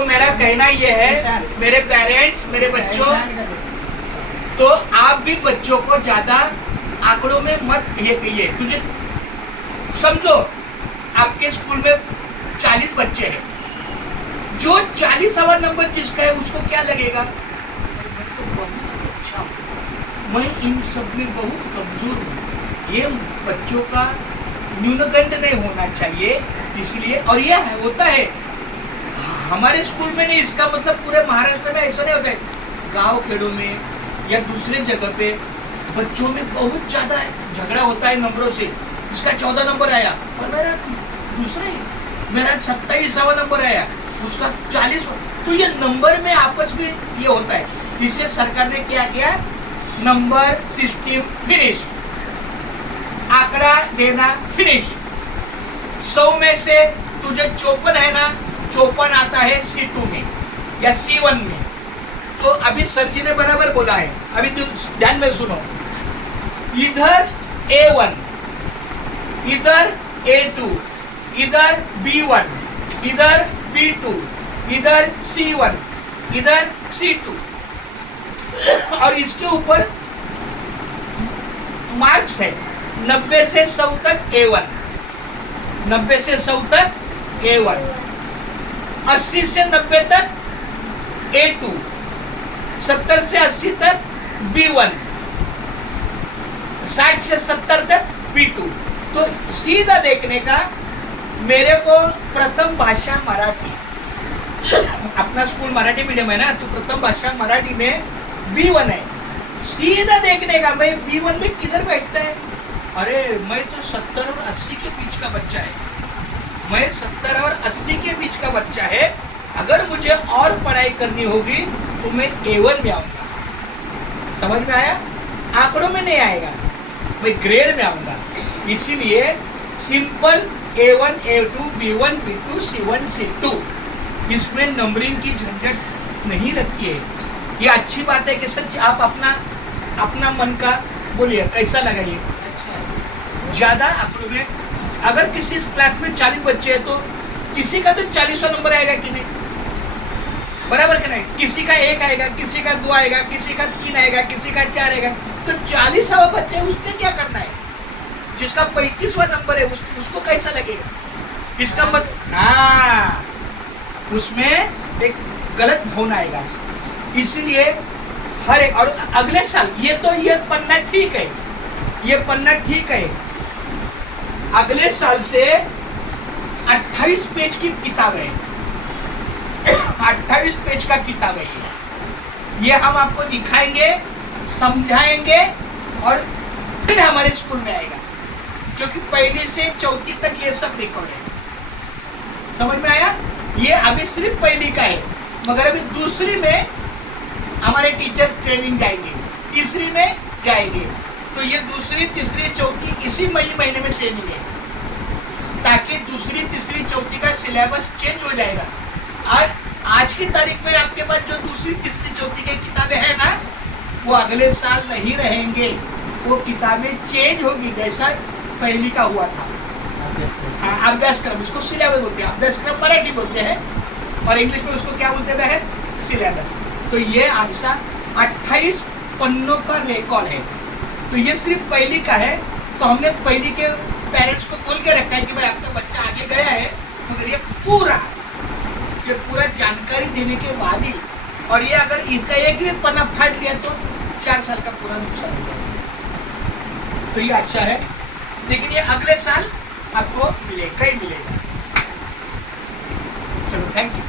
तो मेरा कहना ये है, मेरे पेरेंट्स, मेरे बच्चों, तो आप भी बच्चों को ज्यादा आंकड़ों में मत ये कहिए। तुझे समझो, आपके स्कूल में 40 बच्चे हैं, जो 40वां नंबर जिसका है उसको क्या लगेगा, मैं तो बहुत अच्छा हूँ, मैं इन सब में बहुत कमजोर हूँ। ये बच्चों का न्यूनगंड नहीं होना चाहिए, इसलिए। और ये है, होता है हमारे स्कूल में नहीं, इसका मतलब पूरे महाराष्ट्र में ऐसा नहीं होता है। गांव खेड़ों में या दूसरे जगह पे बच्चों में बहुत ज्यादा झगड़ा होता है नंबरों से। इसका 14 नंबर आया और मेरा दूसरा ही, मेरा 27वां नंबर आया, उसका 40। तो ये नंबर में आपस में ये होता है। इससे सरकार ने क्या किया, नंबर सिस्टम फिनिश, आंकड़ा देना फिनिश। 100 में से तुझे 54 है ना, 54 आता है C2 में या C1 में। तो अभी सर जी ने बराबर बोला है, अभी ध्यान में सुनो। इधर A1, इधर A2, इधर B1, इधर B2, इधर C1, इधर C2, और इसके ऊपर मार्क्स है 90 से 100 तक A1, 90 से 100 तक A1, 80 से 90 तक A2, 70 से 80 तक B1, 60 से 70 तक B2। तो सीधा देखने का, मेरे को प्रथम भाषा मराठी, अपना स्कूल मराठी मीडियम है ना, तो प्रथम भाषा मराठी में B1 है। सीधा देखने का, मैं B1 में किधर बैठता है, अरे मैं तो 70 और 80 के बीच का बच्चा है, मैं 70 और 80 के बीच का बच्चा है। अगर मुझे और पढ़ाई करनी होगी तो मैं A1 में आऊंगा। समझ में आया? आंकड़ों में नहीं आएगा, मैं ग्रेड में आऊंगा। इसीलिए simple A1, A2, B1, B2, C1, C2, इसमें नंबरिंग की झंझट नहीं रखी है। ये अच्छी बात है कि सच आप अपना मन का बोलिए, कैसा लगा ये? ज्यादा आंकड़ों में, अगर किसी क्लास में 40 बच्चे हैं तो किसी का तो 40वां नंबर आएगा कि नहीं, बराबर कि नहीं? किसी का 1 आएगा, किसी का 2 आएगा, किसी का 3 आएगा, किसी का 4 आएगा। तो 40वां बच्चा उसने क्या करना है? जिसका 35वां नंबर है उसको कैसा लगेगा? इसका मत, हाँ, उसमें एक गलत भावना आएगा। इसलिए हर एक, और अगले साल ये पन्ना ठीक है, ये पन्ना ठीक है, अगले साल से 28 पेज की किताब है, 28 पेज का किताब है ये हम आपको दिखाएंगे, समझाएंगे, और फिर हमारे स्कूल में आएगा, क्योंकि पहली से चौथी तक ये सब रिकॉर्ड है। समझ में आया? ये अभी सिर्फ पहली का है, मगर अभी दूसरी में हमारे टीचर ट्रेनिंग जाएंगे, तीसरी में जाएंगे। तो ये दूसरी, तीसरी, चौथी इसी महीने में ट्रेनिंग है, ताकि दूसरी, तीसरी, चौथी का सिलेबस चेंज हो जाएगा। आज की तारीख में आपके पास जो दूसरी, तीसरी, चौथी की किताबें हैं ना, वो अगले साल नहीं रहेंगे, वो किताबें चेंज होगी, जैसा पहली का हुआ था। हाँ, अभ्यासक्रम, इसको सिलेबस बोलते हैं, अभ्यासक्रम मराठी बोलते हैं, और इंग्लिश में उसको क्या बोलते हैं? सिलेबस। तो ये आपका 28 पन्नों का रिकॉर्ड है। तो ये सिर्फ पहली का है, तो हमने पहली के पेरेंट्स को बोल के रखा है कि भाई आपका बच्चा आगे गया है, मगर ये पूरा जानकारी देने के बाद ही, और ये अगर इसका एक भी पन्ना फाट लिया तो 4 साल का पूरा नुकसान हो जाएगा। तो ये अच्छा है, लेकिन ये अगले साल आपको मिलेगा ही मिलेगा। चलो, थैंक यू।